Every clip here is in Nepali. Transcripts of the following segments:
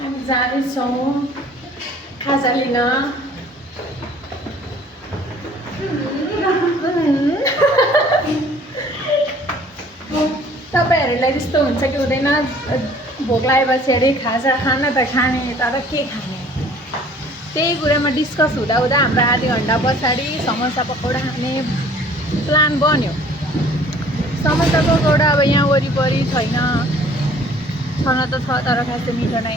हामी जाँदैछौँ खाजा लिन। तपाईँहरूलाई त्यस्तो हुन्छ कि हुँदैन? भोक लागेपछि अरे खाजा खाना त खाने, तर के खाने? त्यही कुरामा डिस्कस हुँदा हुँदा हाम्रो आधी घन्टा पछाडि समोसा पकौडा खाने प्लान बन्यो। समोसा पकौडा अब यहाँ वरिपरि छैन, छन त छ तर खासै मिठो नै।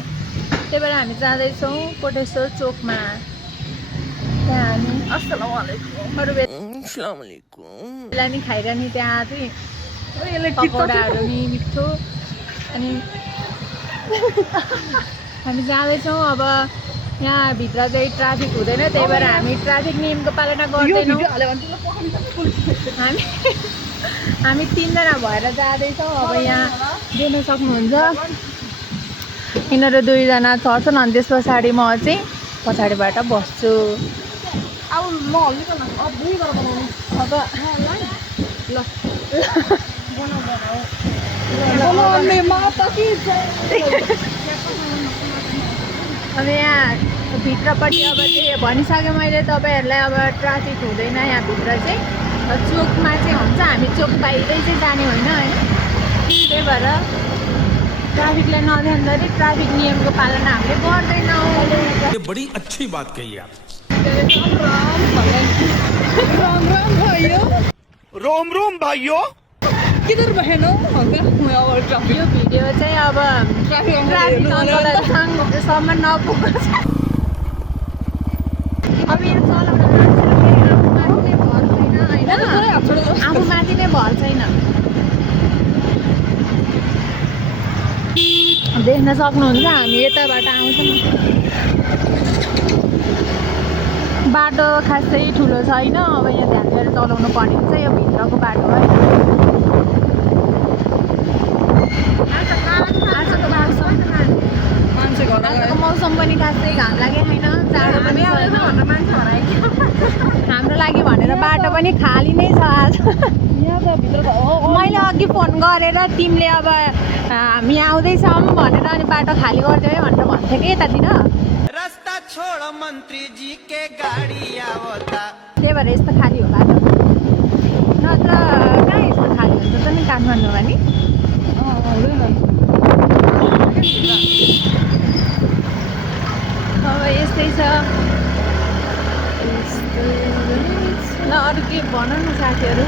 त्यही भएर हामी जाँदैछौँ कोटेश्वर चोकमा। त्यहाँ हामी अरू बेला नि खाइरहने त्यहाँ चाहिँ पकौडाहरू नि मिठो। अनि हामी जाँदैछौँ। अब यहाँभित्र चाहिँ ट्राफिक हुँदैन, त्यही भएर हामी ट्राफिक नियमको पालना गर्दैनौँ। हामी 3 जना भएर जाँदैछौँ। अब यहाँ देख्न सक्नुहुन्छ यिनीहरू 2 जना चढ्छन् अनि त्यस पछाडि म चाहिँ पछाडिबाट बस्छु। अब अनि यहाँ भित्रपट्टि अब चाहिँ भनिसकेँ मैले तपाईँहरूलाई। अब ट्राफिक हुँदैन यहाँभित्र चाहिँ, चोकमा चाहिँ हुन्छ। हामी चोक बाहिरै चाहिँ जाने होइन होइन। त्यही भएर ट्राफिकलाई नध्यानगरी ट्राफिक नियमको पालना हामीले गर्दैनौँ। ये बड़ी अच्छी बात कही आप। रोम रोम भाइयों किधर बहनों यो भिडियो चाहिँ अब ट्राफिक अङ्कलहरूसम्म नपुगोस्। अब यो चलाउन आफूमाथि नै भर छैन। देख्न सक्नुहुन्छ हामी यताबाट आउँछौँ। बाटो खासै ठुलो छैन। अब यहाँ ध्यान दिएर चलाउनु पर्ने हुन्छ। यो भित्रको बाटो है। आजको मौसम पनि खासै घाम लागेको छैन, जाडो पनि छैन। हाम्रो लागि भनेर बाटो पनि खाली नै छ आज। मैले अघि फोन गरेर तिमीले अब हामी आउँदैछौँ भनेर अनि बाटो खाली गरिदियो है भनेर भन्थ्यो कि यतातिर। रास्ता छोड मन्त्री जी के गाडी आवता। त्यही भएर यस्तो खाली हो बाटो, नत्र कहाँ यस्तो खाली हुन्छ त नि काठमाडौँमा नि। अब यस्तै छ। ल अरू के भन न साथीहरू।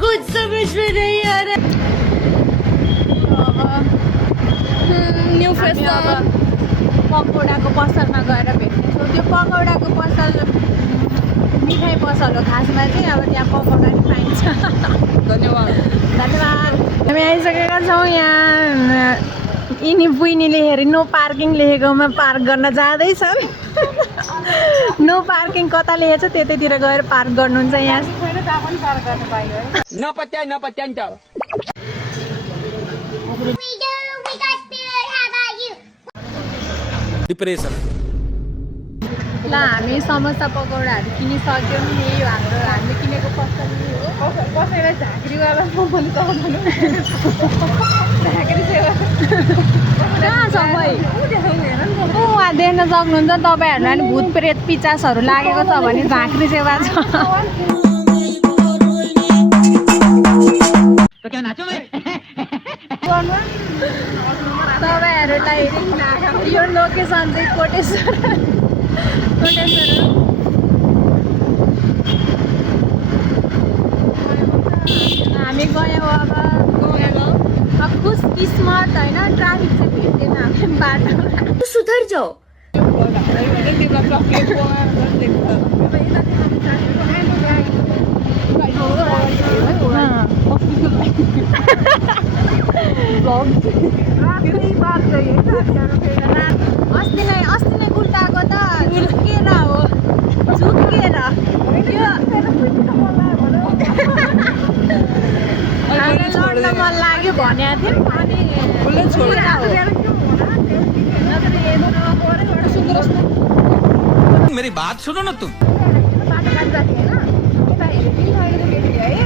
कुछ समझ में नहीं आ रहा। न्यू फेस्टल पकौडाको पसलमा गएर भेट्नेछौँ। त्यो पकौडाको पसल मिठाई पसल हो खासमा चाहिँ। अब त्यहाँ पकौडा नि पाइन्छ। धन्यवाद। हामी आइसकेका छौँ। यहाँ यिनी बुइनीले हेरी नो पार्किङ लेखेकोमा पार्क गर्न जाँदैछन्। नो पार्किङ कता लेखेको छ त्यतैतिर गएर पार्क गर्नुहुन्छ। यहाँ डिप्रेशन। ल हामी समोसा पकौडाहरू किनिसक्यौँ। यही हो हाम्रो हामीले किनेको पसल हो। कसैलाई झाँक्रीवाला मोमोले चलाउनु झाँक्री सेवा कहाँ छ भाइ? उहाँ देख्न सक्नुहुन्छ तपाईँहरूलाई नि भूत प्रेत पिचासहरू लागेको छ भने झाँक्री सेवा छ। तपाईँहरूलाई यो लोकेसन चाहिँ कोटेश्वर हामी गयौँ। अब खुस किस्मत होइन, ट्राफिक चाहिँ भेट्दैन हामी बाटो। सुधर जाऊ। अस्ति नै उल्टाको त झुक्केर हो, झुक्केर लड्न मन लाग्यो भनेको थियौँ अनि मेरी बात सुनो ना तुम। बाटो काट्दा थिएँ होइन यता हेरेँ पिछाडि केटी थियो है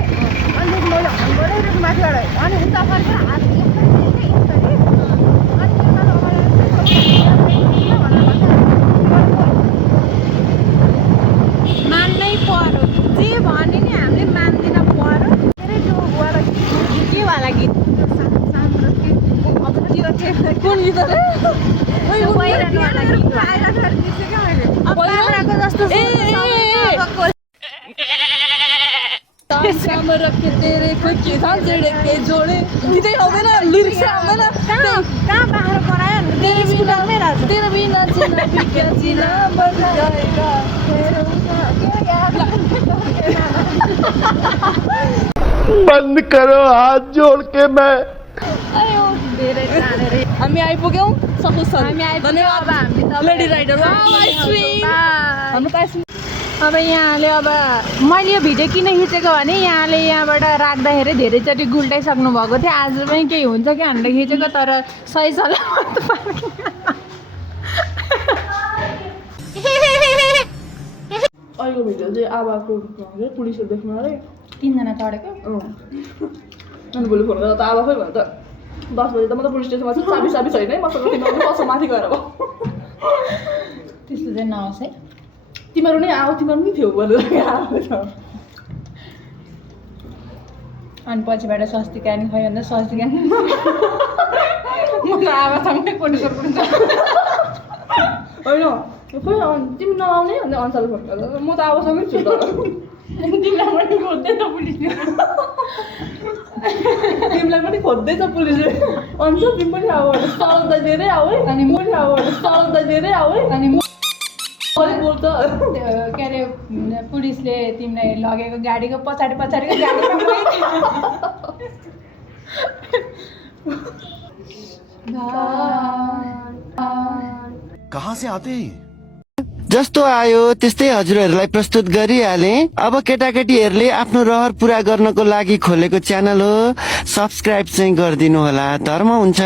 अनि मैले हर्न गरेर माथिबाट अनि उता फर्केर हात यसरी अनि मान्नै पर्यो जे भने नि हामीले मान्दिन पर्यो केवाला गीत कुन गीत जस्तो गीतै आउँदैन लिरिक्स आउँदैन कहाँ बाख्रो करायो तेरो बिना चिना बिका चिना बन गएका बंद करो हाथ जोड़ के मैं हामी आइपुग्यौँ सकुसन हामी आइपुग्यौँ अब हामी लेडी राइडर अब यहाँले अब मैले यो भिडियो किन खिचेको भने यहाँले यहाँबाट राख्दाखेरि धेरैचोटि गुल्टाइसक्नु भएको थियो आज पनि केही हुन्छ कि हामीले खिचेको तर सही सलामत अहिलेको भिडियो चाहिँ आबाको पुलिसहरू देख्नु अरे 3 जना चढेको अनि भोलि फोन गर्दा त आबा खोइ भयो त 10 बजी त म त पुलिस स्टेसनमा छु चाबी छैन है मसँग तिमीहरू कसो माथि गएर अब त्यस्तो चाहिँ नहोस् है तिमीहरू नै आऊ तिमीहरू नि थियो भनेर आएको अनि पछिबाट स्वस्तिका नि खै भन्दा स्वस्तिका म त आमासँगै पुलिसहरू पनि होइन खोइ तिमी नआउने अनि अन्साले फोन गर्दा म त आबासँगै छु त तिमीलाई पनि खोज्दैन पुलिसले तिमीलाई पनि खोज्दैछ पुलिसले अन्त तिमी पनि आऊ चलाउँदा धेरै आऊ है अनि म पनि आऊ चलाउँदा धेरै आऊ है अनि बोल्छ के अरे पुलिसले तिमीलाई लगेको गाडीको पछाडिको गाडीमा कहाँ से आते हैं जस्तो आयो त्यस्तै हजुरहरूलाई प्रस्तुत गरिहाले। अब केटाकेटीहरूले आफ्नो रहर पूरा गर्नको लागि खोलेको च्यानल हो, सब्स्क्राइब चाहिँ गरिदिनु होला, धर्म हुन्छ।